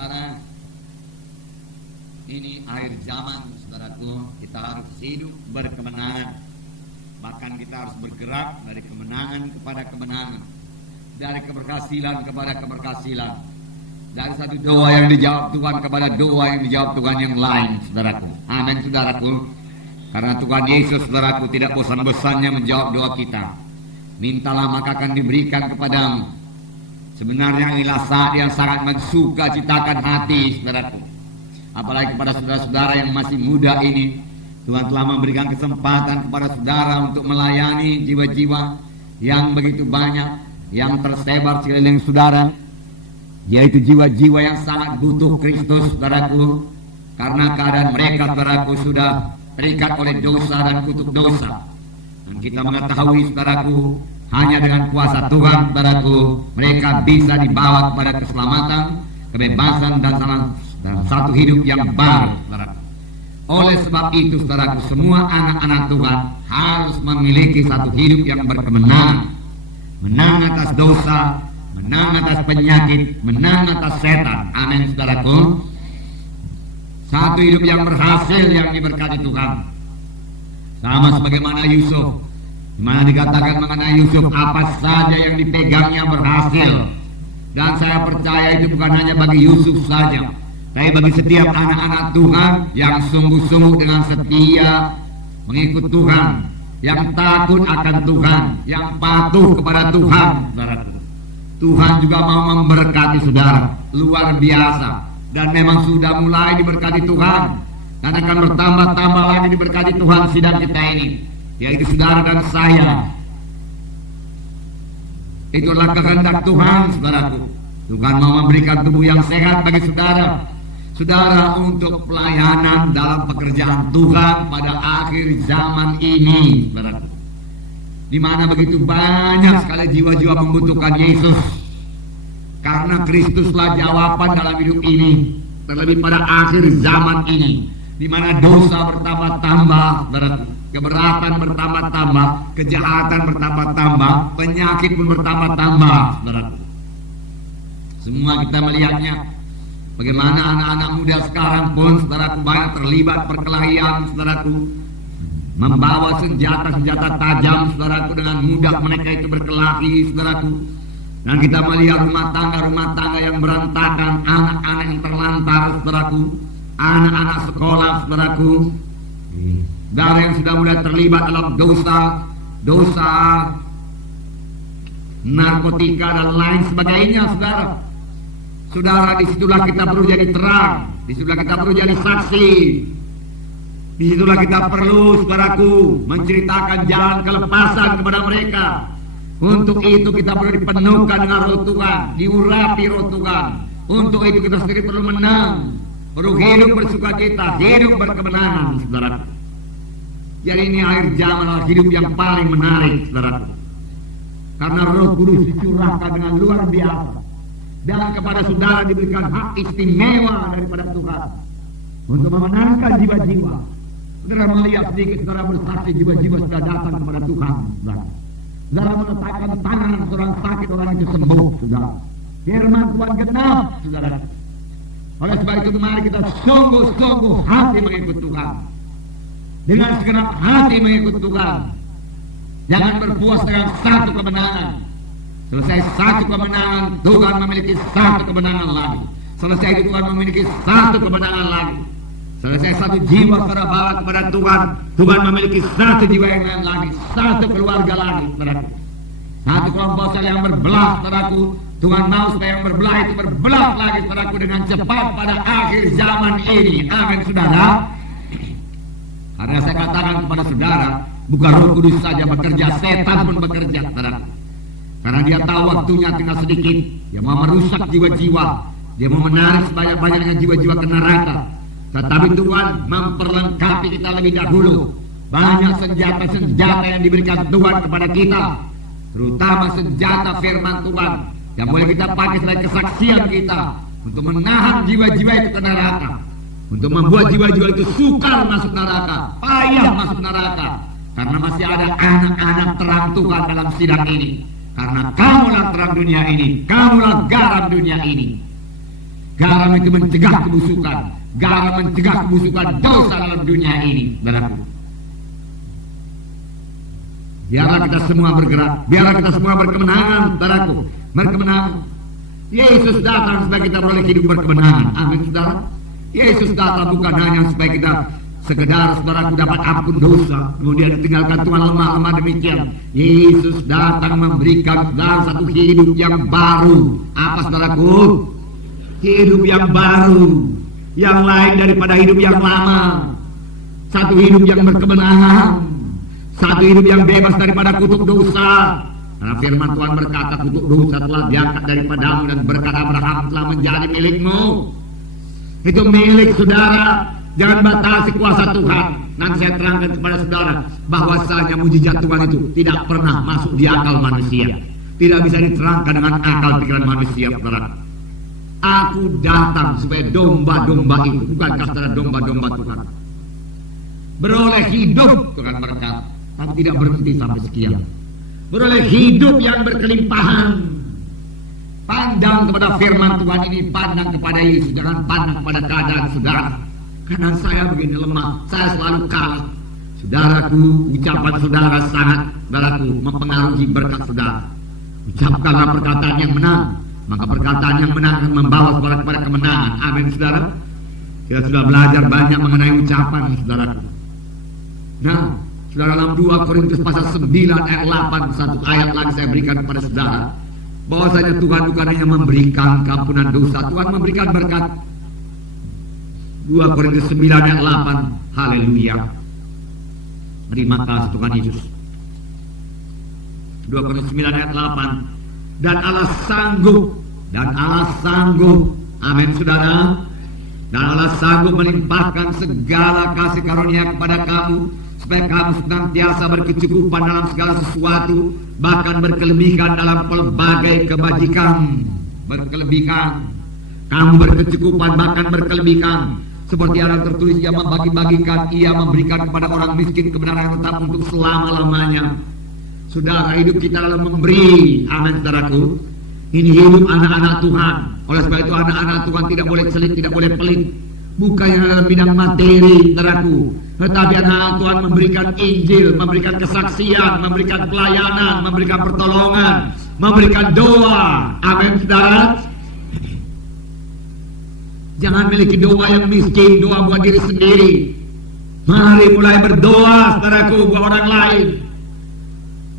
saudara, ini akhir zaman, saudaraku. Kita harus hidup berkemenangan. Bahkan kita harus bergerak dari kemenangan kepada kemenangan, dari keberhasilan kepada keberhasilan, dari satu doa yang dijawab Tuhan kepada doa yang dijawab Tuhan yang lain, saudaraku. Amin, saudaraku. Karena Tuhan Yesus, saudaraku, tidak bosan-bosannya menjawab doa kita. Mintalah maka akan diberikan kepadamu. Sebenarnya inilah saat yang sangat mensuka citakan hati, saudaraku. Apalagi kepada saudara-saudara yang masih muda ini, Tuhan telah memberikan kesempatan kepada saudara untuk melayani jiwa-jiwa yang begitu banyak yang tersebar sekeliling saudara, yaitu jiwa-jiwa yang sangat butuh Kristus, saudaraku. Karena keadaan mereka, saudaraku, sudah terikat oleh dosa dan kutuk dosa. Dan kita mengetahui, saudaraku, hanya dengan kuasa Tuhan, saudaraku, mereka bisa dibawa kepada keselamatan, kebebasan, dan satu hidup yang baru, saudaraku. Oleh sebab itu, saudaraku, semua anak-anak Tuhan harus memiliki satu hidup yang berkemenangan. Menang atas dosa, menang atas penyakit, menang atas setan. Amin, saudaraku. Satu hidup yang berhasil, yang diberkati Tuhan. Sama sebagaimana Yusuf, di mana dikatakan mengenai Yusuf, apa saja yang dipegangnya berhasil. Dan saya percaya itu bukan hanya bagi Yusuf saja, tapi bagi setiap anak-anak Tuhan yang sungguh-sungguh dengan setia mengikut Tuhan, yang takut akan Tuhan, yang patuh kepada Tuhan, saudaraku. Tuhan juga mau memberkati saudara luar biasa. Dan memang sudah mulai diberkati Tuhan, dan akan bertambah-tambah lagi diberkati Tuhan sidang kita ini, yaitu saudara dan saya. Itulah kehendak Tuhan, saudaraku. Tuhan mau memberikan tubuh yang sehat bagi saudara untuk pelayanan dalam pekerjaan Tuhan pada akhir zaman ini, saudaraku. Di mana begitu banyak sekali jiwa-jiwa membutuhkan Yesus. Karena Kristuslah jawaban dalam hidup ini, terlebih pada akhir zaman ini, di mana dosa bertambah-tambah, keberatan bertambah-tambah, kejahatan bertambah-tambah, penyakit pun bertambah-tambah. Semua kita melihatnya, bagaimana anak-anak muda sekarang pun, saudaraku, banyak terlibat perkelahian, saudaraku, membawa senjata-senjata tajam, saudaraku, dengan mudah mereka itu berkelahi, saudaraku. Dan kita melihat rumah tangga yang berantakan, anak-anak yang terlantar, saudaraku, anak-anak sekolah, saudaraku, dan yang sudah mulai terlibat dalam dosa narkotika dan lain sebagainya, saudara. Saudara, disitulah kita perlu jadi terang, disitulah kita perlu jadi saksi, disitulah kita perlu, saudaraku, menceritakan jalan kelepasan kepada mereka. Untuk itu kita perlu dipenuhkan dengan roh Tuhan, diurapi roh Tuhan. Untuk itu kita sendiri perlu menang, perlu hidup bersukacita, hidup berkemenangan, saudara. Jadi ini akhir zaman adalah hidup yang paling menarik, saudara. Karena Roh Kudus dicurahkan dengan luar biasa, dan kepada saudara diberikan hak istimewa daripada Tuhan untuk memenangkan jiwa-jiwa. Saudara melihat sedikit, saudara bersaksi, jiwa-jiwa sudah datang kepada Tuhan, saudara. Saudara meletakkan tangan seorang sakit, orang itu sembuh, saudara. Firman Tuhan genap, saudara. Oleh sebab itu mari kita sungguh-sungguh hati mengikut Tuhan. Dengan segenap hati mengikut Tuhan. Jangan berpuas dengan satu kemenangan. Selesai satu kemenangan, Tuhan memiliki satu kemenangan lagi. Selesai itu Tuhan memiliki satu kemenangan lagi. Selesai satu jiwa saudara bawa kepada Tuhan, Tuhan memiliki satu jiwa yang lain lagi, satu keluarga lagi, saudaraku. Satu kelompok yang berbelah, saudaraku. Tuhan mau supaya yang berbelah itu berbelah lagi, saudaraku, dengan cepat pada akhir zaman ini. Amin, saudara. Karena saya katakan kepada saudara, bukan Roh Kudus saja bekerja, setan pun bekerja, saudaraku. Karena dia tahu waktunya tinggal sedikit, dia mau merusak jiwa-jiwa, dia mau menarik sebanyak-banyaknya jiwa-jiwa ke neraka. Tetapi Tuhan memperlengkapi kita lebih dahulu. Banyak senjata-senjata yang diberikan Tuhan kepada kita, terutama senjata firman Tuhan yang boleh kita pakai sebagai kesaksian kita untuk menahan jiwa-jiwa itu ke neraka, untuk membuat jiwa-jiwa itu sukar masuk neraka, payah masuk neraka. Karena masih ada anak-anak terang Tuhan dalam sidang ini. Karena kamulah terang dunia ini, kamulah garam dunia ini. Garam itu mencegah kebusukan. Garam mencegah kebusukan dosa dalam dunia ini, saudaraku. Biarlah kita semua bergerak, biarlah kita semua berkemenangan, saudaraku, berkemenangan. Yesus datang supaya kita boleh hidup berkemenangan. Amin, saudara. Yesus datang bukan hanya supaya kita sekedar, saudaraku, dapat ampun dosa, kemudian ditinggalkan Tuhan lemah-lemah demikian. Yesus datang memberikan saudara satu hidup yang baru. Apa, saudaraku? Hidup yang baru, yang lain daripada hidup yang lama. Satu hidup yang berkemenangan, satu hidup yang bebas daripada kutuk dosa. Karena firman Tuhan berkata, kutuk dosa telah diangkat daripadamu dan berkat Abraham telah menjadi milikmu. Itu milik saudara. Jangan batasi kuasa Tuhan. Nanti saya terangkan kepada saudara bahwasanya mujizat Tuhan itu tidak pernah masuk di akal manusia, tidak bisa diterangkan dengan akal pikiran manusia, saudara. Aku datang supaya domba-domba itu, bukankah saudara domba-domba Tuhan, beroleh hidup, Tuhan berkata, tapi tidak berhenti sampai sekian. Beroleh hidup yang berkelimpahan. Pandang kepada firman Tuhan ini, pandang kepada Yesus, jangan pandang kepada keadaan saudara. Karena saya begini lemah, saya selalu kalah. Saudaraku, ucapan saudara sangat, saudaraku, mempengaruhi berkat saudara. Ucapkanlah perkataan yang menang, maka perkataan yang menang akan membawa saudara kepada kemenangan. Amin, saudara. Kita sudah belajar banyak mengenai ucapan, saudaraku. Nah, saudara, dalam 2 Korintus pasal 9 ayat 8, satu ayat lagi saya berikan kepada saudara, bahwasanya Tuhan bukan hanya memberikan keampunan dosa, Tuhan memberikan berkat. 2 Korintus 9 ayat 8. Haleluya. Terima kasih Tuhan Yesus. 2 Korintus 9 ayat 8. Dan Allah sanggup, amin, saudara. Dan Allah sanggup melimpahkan segala kasih karunia kepada kamu, supaya kamu senantiasa berkecukupan dalam segala sesuatu, bahkan berkelebihan dalam pelbagai kebajikan. Berkelebihan. Kamu berkecukupan, bahkan berkelebihan. Seperti yang tertulis, ia membagi-bagikan, ia memberikan kepada orang miskin kebenaran yang tetap untuk selama-lamanya. Saudara, hidup kita dalam memberi. Amin, saudaraku. Ini hidup anak-anak Tuhan. Oleh sebab itu anak-anak Tuhan tidak boleh selit, tidak boleh pelit. Bukan yang dalam bidang materi, saudaraku, tetapi anak-anak Tuhan memberikan Injil, memberikan kesaksian, memberikan pelayanan, memberikan pertolongan, memberikan doa. Amin, saudara. Jangan miliki doa yang miskin, doa buat diri sendiri. Mari mulai berdoa, saudaraku, buat orang lain.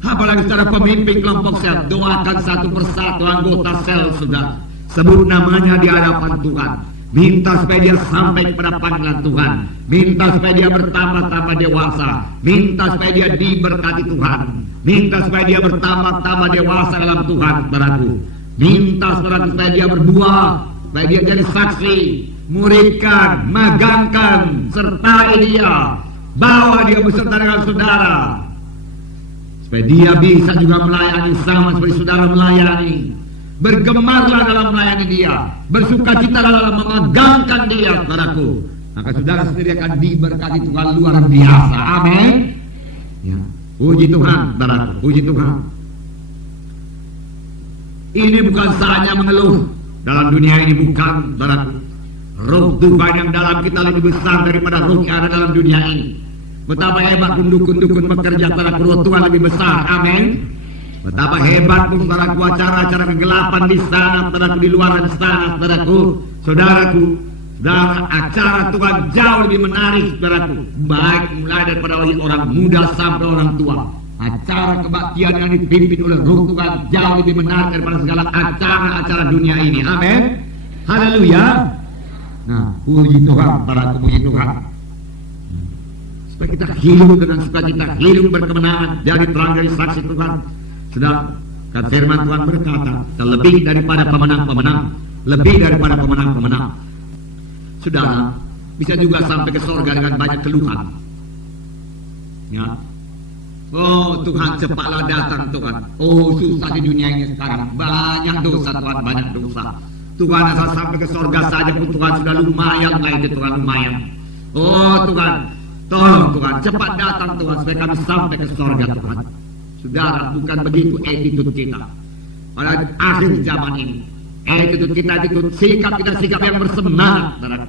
Apalagi secara pemimpin kelompok sel, doakan satu persatu anggota sel, sudah. Sebut namanya di hadapan Tuhan. Minta supaya dia sampai kepada panggilan Tuhan. Minta supaya dia bertambah-tambah dewasa. Minta supaya dia diberkati Tuhan. Minta supaya dia bertambah-tambah dewasa dalam Tuhan, saudaraku. Minta, saudaraku, supaya dia berbuah, supaya dia jadi saksi, muridkan, magangkan, sertai dia, bawa dia beserta dengan saudara, supaya dia bisa juga melayani sama seperti saudara melayani. Bergemarlah dalam melayani dia, bersukacita dalam memegangkan dia, saudaraku. Maka saudara sendiri akan diberkati Tuhan luar biasa. Amin. Ya. Puji Tuhan, saudaraku, puji Tuhan. Ini bukan saja mengeluh. Dalam dunia ini bukan, saudaraku. Roh Tuhan yang dalam kita lebih besar daripada roh yang ada dalam dunia ini. Betapa hebat pun dukun-dukun bekerja, saudaraku, roh Tuhan lebih besar. Amin. Betapa hebat pun, saudaraku, acara-acara kegelapan di sana, saudaraku, di luar sana, saudaraku. Saudaraku, saudara, acara Tuhan jauh lebih menarik, saudaraku. Baik mulai daripada orang muda sampai orang tua. Acara kebaktian yang dipimpin oleh roh Tuhan jauh lebih menarik daripada segala acara-acara dunia ini. Amin. Haleluya. Nah, puji Tuhan, saudaraku, puji Tuhan. Supaya kita hidup dengan sukacita, hidup berkemenangan, jadi terang dari saksi Tuhan. Sudah, kan firman Tuhan berkata, lebih daripada pemenang-pemenang, lebih daripada pemenang-pemenang. Saudara, bisa juga sampai ke surga dengan banyak keluhan. Ya. Oh Tuhan, cepatlah datang Tuhan. Oh, susah di dunia ini sekarang, banyak dosa Tuhan, banyak dosa. Tuhan, asal sampai ke surga saja pun Tuhan sudah lumayan lah itu Tuhan, lumayan. Oh Tuhan, tolong Tuhan, cepat datang Tuhan supaya kami sampai ke surga Tuhan. Saudara, bukan begitu attitude kita pada akhir zaman ini. Itu kita ikut sikap yang bersemangat, saudara.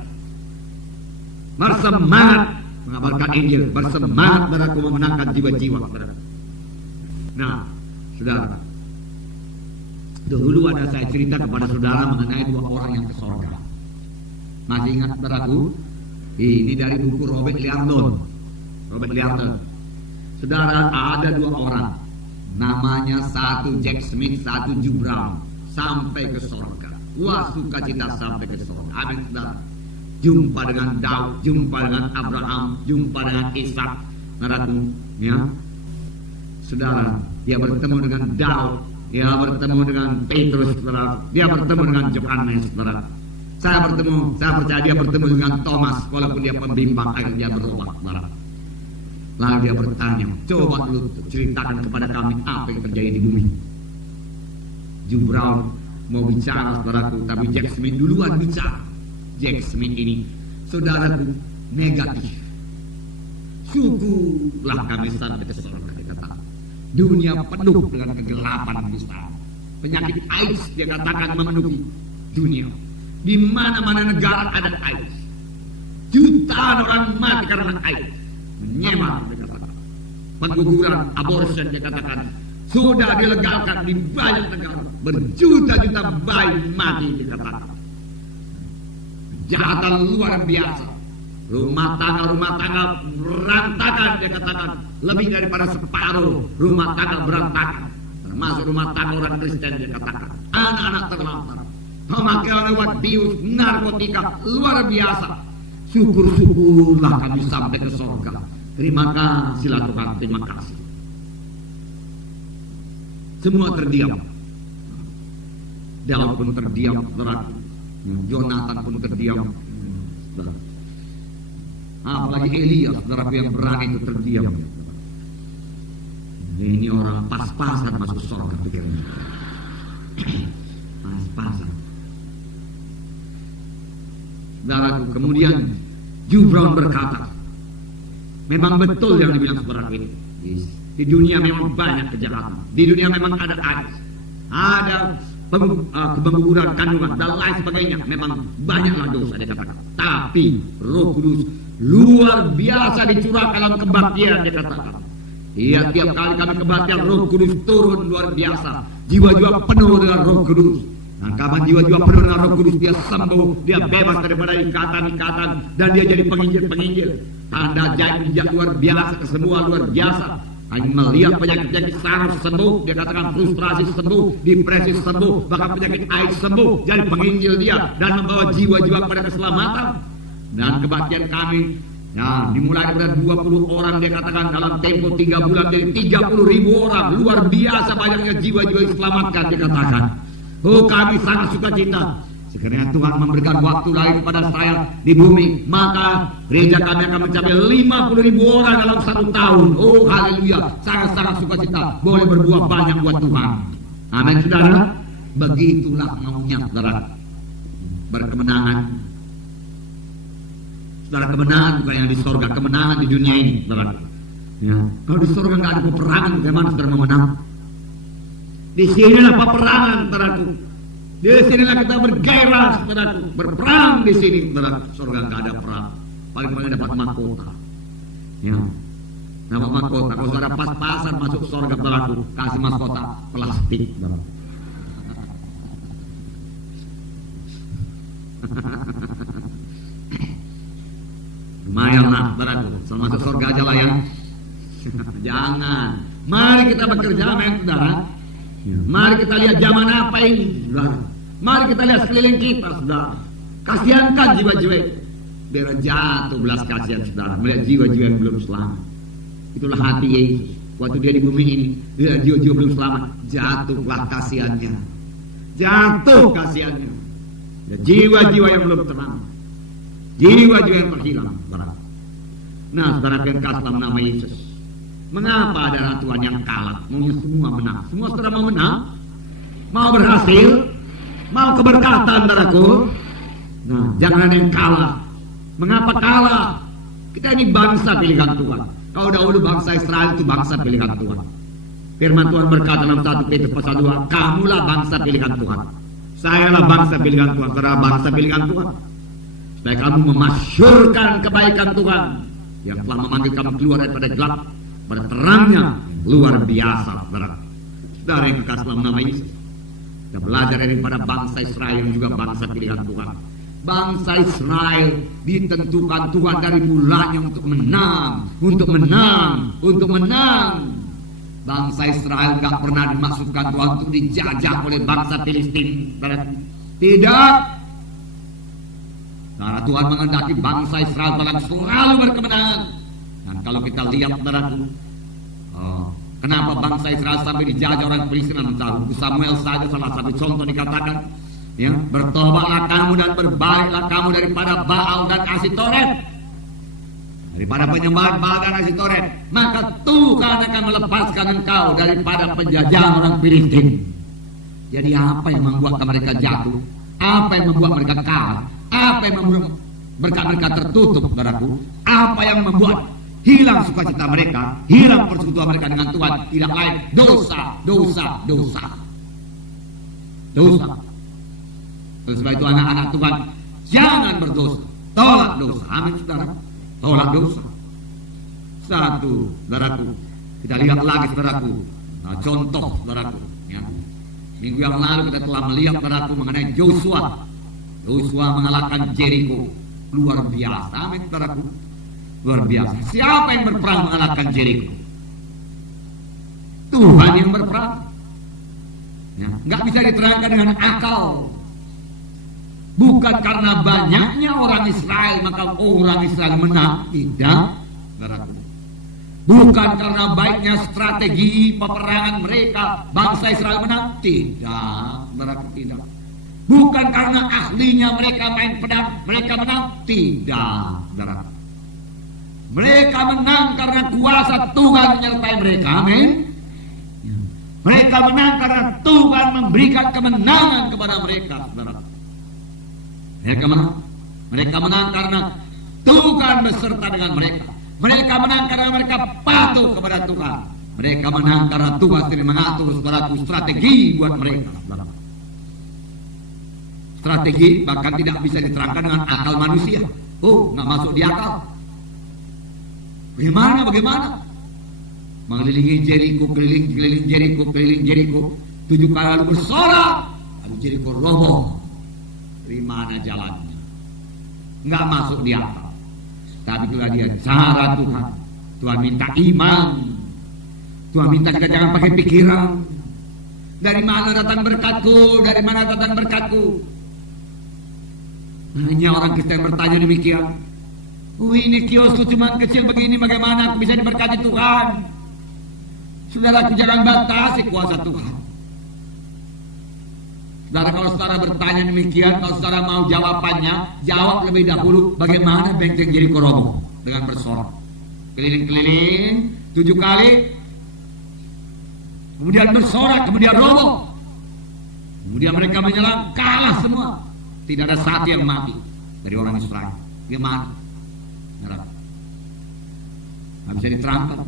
Bersemangat mengabarkan Injil, bersemangat saudaraku memenangkan jiwa-jiwa, saudara. Nah, saudara, dahulu ada saya cerita kepada saudara mengenai 2 orang yang ke sorga. Masih ingat saudaraku? Ini dari buku Robert Liardon. Saudara, ada 2 orang. Namanya satu Jack Smith, satu Hugh Brown. Sampai ke sorga. Wah, sukacita sampai ke sorga. Amin, saudara. Jumpa dengan Daud, jumpa dengan Abraham, jumpa dengan Ishak, saudaraku, ya. Saudara, dia bertemu dengan Daud, dia bertemu dengan Petrus, saudara. Dia bertemu dengan Yohanes, saudara. Saya percaya dia bertemu dengan Thomas, walaupun dia pembimbang, akhirnya dia berubah, saudara. Lalu dia bertanya, coba lu ceritakan kepada kami apa yang terjadi di bumi. Hugh Brown mau bicara, saudaraku, tapi Jack Smith duluan bicara. Jack Smith ini, saudaraku, negatif. Syukurlah kami sampai ke sorga, dia kata. Dunia penuh dengan kegelapan besar. Penyakit AIDS, dia katakan, memenuhi dunia. Di mana-mana negara ada AIDS. Jutaan orang mati karena AIDS. Menyemar, dia katakan. Pengguguran, abortion, dia katakan, sudah dilegalkan di banyak negara. Berjuta-juta bayi mati, dia katakan. Kejahatan luar biasa. Rumah tangga berantakan, dia katakan. Lebih daripada separuh rumah tangga berantakan. Termasuk rumah tangga orang Kristen, dia katakan. Anak-anak terlantar. Pemakaian obat bius, narkotika, luar biasa. Syukur-syukurlah kami sampai ke sorga. Terima kasih lah Tuhan, terima kasih. Semua terdiam. Daud pun terdiam, saudara. Jonathan pun terdiam. Apalagi Elias, saudara, yang berani itu terdiam. Ini orang pas-pasan masuk surga, pikirnya. Pas-pasan. Saudaraku, kemudian Hugh Brown berkata, memang betul yang dibilang saudaraku ini. Di dunia memang banyak kejahatan. Di dunia memang ada AIDS, ada kebeguran kandungan dan lain sebagainya. Memang banyaklah dosa, dia katakan. Tapi Roh Kudus luar biasa dicurahkan dalam kebaktian, dia katakan. Iya, tiap kali kami kebaktian, Roh Kudus turun luar biasa. Jiwa-jiwa penuh dengan Roh Kudus. Nah, kapan jiwa-jiwa penuh dengan Roh Kudus, dia sembuh, dia bebas daripada ikatan-ikatan, dan dia jadi penginjil-penginjil. Tanda janji luar biasa, kesembuhan luar biasa. Kami melihat penyakit-penyakit saraf sembuh, dia katakan frustrasi sembuh, depresi sembuh, bahkan penyakit AIDS sembuh. Jadi penginjil dia dan membawa jiwa-jiwa kepada keselamatan. Dan kebaktian kami, nah, dimulai dari 20 orang, dia katakan dalam tempo 3 bulan jadi 30.000 orang. Luar biasa banyaknya jiwa-jiwa diselamatkan, dia katakan. Oh, kami sangat sukacita. Sekiranya Tuhan memberikan waktu lagi kepada saya di bumi, maka gereja kami akan mencapai 50.000 orang dalam 1 tahun. Oh, haleluya, sangat-sangat sukacita. Boleh berbuah banyak buat Tuhan. Amin, saudara. Begitulah maunya, saudara. Berkemenangan. Saudara, kemenangan bukan yang di sorga, kemenangan di dunia ini, saudara. Ya. Kalau di sorga nggak ada peperangan, bagaimana saudara memenang? Di sinilah peperangan, saudaraku. Di sinilah kita bergairah, saudaraku. Berperang di sini, saudara. Surga nggak ada perang. Paling-paling dapat mahkota. Ya. Dapat mahkota. Kalau saudara pas-pasan masuk surga, saudaraku, kasih mahkota plastik, saudara. Lumayanlah, saudaraku. Sama masuk surga aja lah ya. Jangan. Mari kita bekerja, saudara. Mari kita lihat zaman apa ini, saudara. Mari kita lihat sekeliling kita, saudara. Kasihankan jiwa-jiwa itu. Biar jatuh belas kasihan, saudara, melihat jiwa-jiwa yang belum selamat. Itulah hati Yesus. Waktu dia di bumi ini, dia jiwa-jiwa belum selamat, jatuhlah kasihannya. Jatuh kasihannya. Ya, jiwa-jiwa yang belum tenang, jiwa-jiwa yang terhilang, saudara. Nah, saudara, yang kasih dalam nama Yesus. Mengapa ada Tuhan yang kalah? Maunya semua menang. Semua saudara mau menang? Mau berhasil? Mau keberkatan, saudaraku? Nah, jangan ada yang kalah. Mengapa kalah? Kita ini bangsa pilihan Tuhan. Kalau dahulu bangsa Israel itu bangsa pilihan Tuhan. Firman Tuhan berkata dalam 1 Petrus pasal 2, kamulah bangsa pilihan Tuhan. Sayalah bangsa pilihan Tuhan, saudara bangsa pilihan Tuhan. Supaya kamu memasyurkan kebaikan Tuhan yang telah memanggil kamu keluar daripada gelap pada terangnya luar biasa, saudara. Saudara yang kekasih dalam nama Yesus, kita belajar daripada bangsa Israel yang juga bangsa pilihan Tuhan. Bangsa Israel ditentukan Tuhan dari mulanya untuk menang, untuk menang, untuk menang. Bangsa Israel gak pernah dimaksudkan Tuhan untuk dijajah oleh bangsa Filistin. Tidak. Karena Tuhan menghendaki bangsa Israel selalu berkemenangan. Dan kalau kita lihat, saudaraku, kenapa bangsa Israel sampai dijajah orang Filistin? Buku Samuel saja salah satu contoh dikatakan, ya, bertobatlah kamu dan berbaliklah kamu daripada Baal dan Asitoret, daripada penyembahan Baal dan Asitoret, maka Tuhan akan melepaskan engkau daripada penjajahan orang Filistin. Jadi apa yang membuat mereka jatuh? Apa yang membuat mereka kalah? Apa yang membuat mereka tertutup, saudaraku? Apa yang membuat hilang sukacita mereka, hilang persekutuan mereka dengan Tuhan? Tidak lain dosa, dosa, dosa, dosa. Oleh sebab itu anak-anak Tuhan, jangan berdosa, tolak dosa. Amin, saudara. Tolak dosa. Satu, saudaraku, kita lihat lagi, saudaraku, contoh, saudaraku, ya. Minggu yang lalu kita telah melihat, saudaraku, mengenai Joshua. Joshua mengalahkan Jericho. Luar biasa, amin, saudaraku. Luar biasa. Siapa yang berperang mengalahkan Jericho? Tuhan yang berperang. Ya, nggak bisa diterangkan dengan akal. Bukan karena banyaknya orang Israel maka orang Israel menang. Tidak, saudaraku. Bukan karena baiknya strategi peperangan mereka bangsa Israel menang. Tidak, saudaraku, tidak. Bukan karena ahlinya mereka main pedang mereka menang. Tidak, saudaraku. Mereka menang karena kuasa Tuhan menyertai mereka. Amin. Mereka menang karena Tuhan memberikan kemenangan kepada mereka, saudaraku. Mereka menang karena Tuhan beserta dengan mereka. Mereka menang karena mereka patuh kepada Tuhan. Mereka menang karena Tuhan sendiri mengatur, saudaraku, strategi buat mereka. Strategi bahkan tidak bisa diterangkan dengan akal manusia. Nggak masuk di akal. Bagaimana? Mengelilingi Jericho, keliling Jericho, 7 kali lalu bersorak, lalu Jericho roboh. Dari mana jalannya? Nggak masuk di akal. Tapi itulah dia cara Tuhan. Tuhan minta iman. Tuhan minta kita jangan pakai pikiran. Dari mana datang berkatku? Dari mana datang berkatku? Hanya orang Kristen bertanya demikian. Ini kiosku cuma kecil begini, bagaimana aku bisa diberkati Tuhan? Saudaraku, jangan batasi kuasa Tuhan. Saudara, kalau saudara bertanya demikian, kalau saudara mau jawabannya, jawab lebih dahulu bagaimana benteng Jericho roboh dengan bersorak. Keliling-keliling 7 kali, kemudian bersorak, kemudian roboh. Kemudian mereka menyerang, kalah semua. Tidak ada satu yang mati dari orang Israel. Bagaimana? Tidak bisa diterangkan.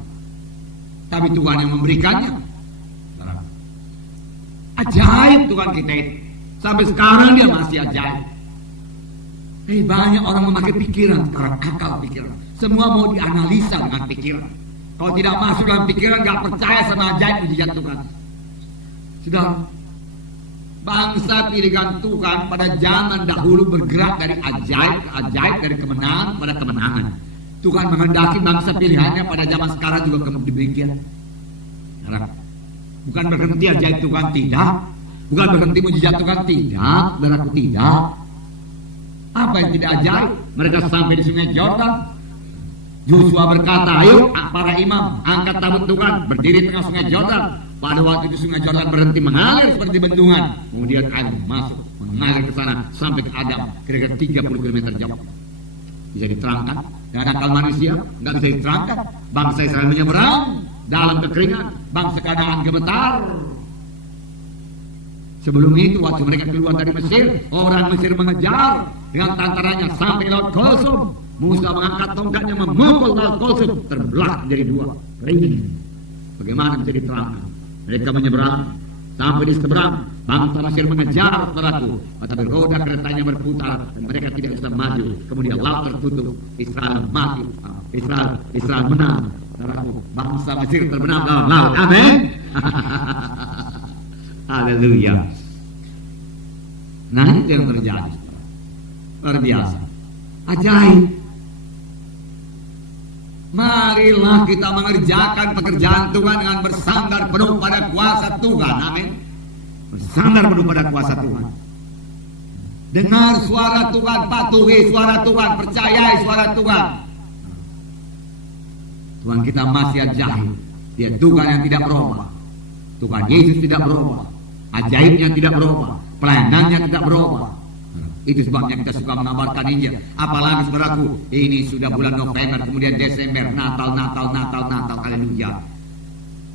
Tapi Tuhan yang memberikannya. Ajaib Tuhan kita itu. Sampai sekarang dia masih ajaib. Banyak orang memakai pikiran sekarang, akal pikiran. Semua mau dianalisa dengan pikiran. Kalau tidak masuk dalam pikiran, gak percaya sama ajaib mujizat Tuhan. Sudah, bangsa pilihan Tuhan pada zaman dahulu bergerak dari ajaib ke ajaib, dari kemenangan pada kemenangan. Tuhan menghendaki bangsa pilihannya pada zaman sekarang juga demikian. Bukan berhenti ajaib Tuhan, tidak. Bukan berhenti mujizat Tuhan, tidak. Saudaraku, tidak. Apa yang tidak ajaib? Mereka sampai di sungai Yordan. Joshua berkata, ayo para imam, angkat tabut Tuhan, berdiri tengah sungai Yordan. Pada waktu itu sungai Yordan berhenti mengalir seperti bendungan. Kemudian air masuk, mengalir ke sana sampai ke Adam, kira-kira 30 km jauh. Bisa diterangkan? Dan akal manusia nggak bisa diterangkan. Bangsa Israel menyeberang dalam kekeringan, bangsa Kanaan gemetar. Sebelum itu waktu mereka keluar dari Mesir, orang Mesir mengejar dengan tantaranya sampai laut Kolsum. Musa mengangkat tongkatnya memukul laut Kolsum, terbelah menjadi 2, kering. Bagaimana bisa diterangkan? Mereka menyeberang sampai di seberang, Bangsa Mesir mengejar saudaraku, tetapi roda keretanya berputar dan mereka tidak bisa maju. Kemudian laut tertutup, Israel mati, Israel menang. Saudaraku, bangsa Mesir terbenam dalam laut. Amin. Haleluya. Nah, itu yang terjadi. Luar biasa, ajaib. Marilah kita mengerjakan pekerjaan Tuhan dengan bersandar penuh pada kuasa Tuhan. Amin. Bersandar penuh pada kuasa Tuhan. Dengar suara Tuhan, patuhi suara Tuhan, percayai suara Tuhan. Tuhan kita masih ajaib. Dia Tuhan yang tidak berubah. Tuhan Yesus tidak berubah. Ajaibnya tidak berubah. Pelayanannya tidak berubah. Itu sebabnya kita suka mengabarkan Injil. Apalagi saudaraku, ini sudah bulan November, kemudian Desember, Natal. Haleluya.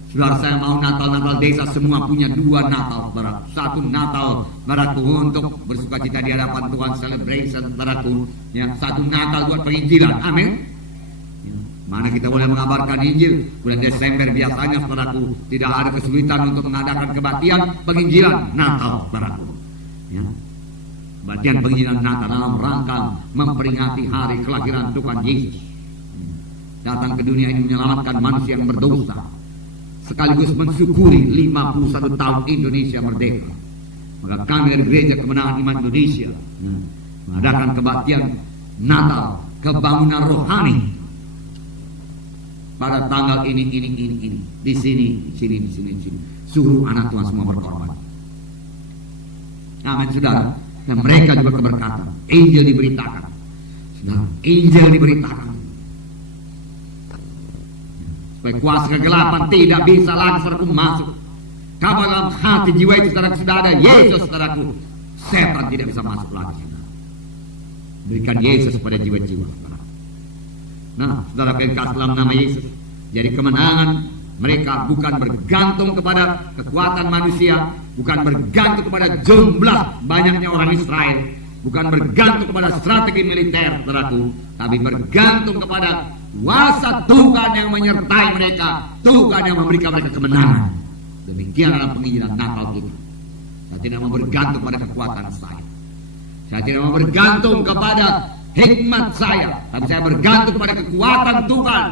Saudara, saya mau Natal desa semua punya dua Natal, saudara. Satu Natal, saudaraku, untuk bersukacita di hadapan Tuhan, celebration, saudaraku. Ya, satu Natal buat penginjilan. Amin. Mana kita boleh mengabarkan Injil? Bulan Desember biasanya, saudaraku, tidak ada kesulitan untuk mengadakan kebaktian penginjilan Natal, saudaraku. Ya. Bagian penginjilan Natal dalam rangka memperingati hari kelahiran Tuhan Yesus. Datang ke dunia ini menyelamatkan manusia yang berdosa, sekaligus mensyukuri 51 tahun Indonesia merdeka. Maka kami dari Gereja Kemenangan Iman Indonesia mengadakan kebaktian Natal, kebangunan rohani pada tanggal ini. Di sini. Suruh anak Tuhan semua berkorban. Amin, saudara. Dan mereka juga keberkatan. Injil diberitakan. Saudara, Injil diberitakan. Supaya kuasa kegelapan tidak bisa lagi saudaraku masuk. Kalau dalam hati jiwa itu saudaraku sudah ada Yesus, saudaraku, setan tidak bisa masuk lagi. Berikan Yesus pada jiwa-jiwa, saudara. Nah, saudara kekasih dalam nama Yesus. Jadi kemenangan mereka bukan bergantung kepada kekuatan manusia, bukan bergantung kepada jumlah banyaknya orang Israel, bukan bergantung kepada strategi militer, saudaraku, tapi bergantung kepada kuasa Tuhan yang menyertai mereka, Tuhan yang memberikan mereka kemenangan. Demikian dalam penginjilan Natal kita. Saya tidak mau bergantung pada kekuatan saya tidak mau bergantung kepada hikmat saya, tapi saya bergantung kepada kekuatan Tuhan.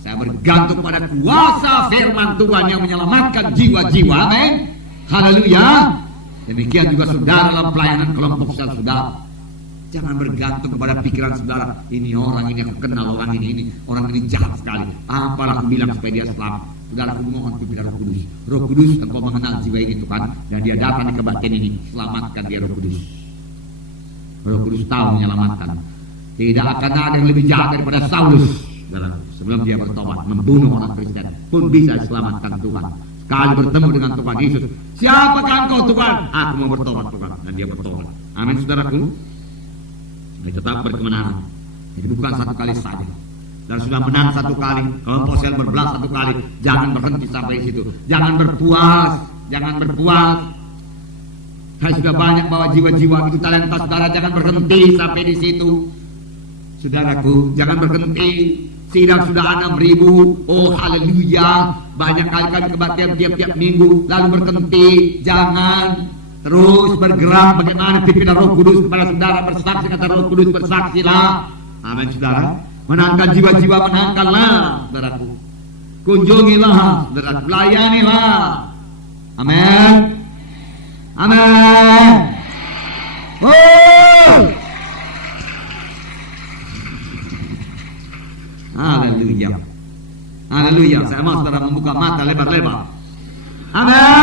Saya bergantung pada kuasa firman Tuhan yang menyelamatkan jiwa-jiwa. Amin. Haleluya. Demikian juga saudara dalam pelayanan kelompok saudara. Jangan bergantung kepada pikiran saudara. Ini orang ini aku kenal, orang ini jahat sekali. Apalah aku bilang supaya dia selamat. Saudara, aku mohon pikiran Roh Kudus. Roh Kudus, engkau mengenal jiwa ini Tuhan, dan dia datang di kebaktian ini. Selamatkan dia, Roh Kudus. Roh Kudus tahu menyelamatkan. Tidak akan ada yang lebih jahat daripada Saulus. Sebelum dia bertobat, membunuh orang Kristen pun bisa diselamatkan Tuhan. Sekali bertemu dengan Tuhan Yesus, siapakah engkau Tuhan? Aku mau bertobat Tuhan, dan dia bertobat. Amin, saudaraku. Dia tetap berkemenangan. Jadi bukan satu kali saja. Dan sudah menang satu kali, kelompok sel berbelas satu kali. Jangan berhenti sampai di situ. Jangan berpuas. Saya sudah banyak bawa jiwa-jiwa itu talenta saudara. Jangan berhenti sampai di situ. Saudaraku, jangan berhenti. Sidang sudah 6.000. Oh haleluya. Banyak kali kami kebaktian tiap-tiap minggu, lalu berhenti. Jangan, terus bergerak. Bagaimana pimpinan Roh Kudus kepada saudara bersaksi, kata Roh Kudus, bersaksilah. Amin, saudara. Menangkan jiwa-jiwa, menangkanlah, saudaraku. Kunjungilah, saudaraku. Layanilah. Amin. Amin. Oh. Haleluya. Haleluya. Saya mau saudara membuka mata lebar-lebar. Amin.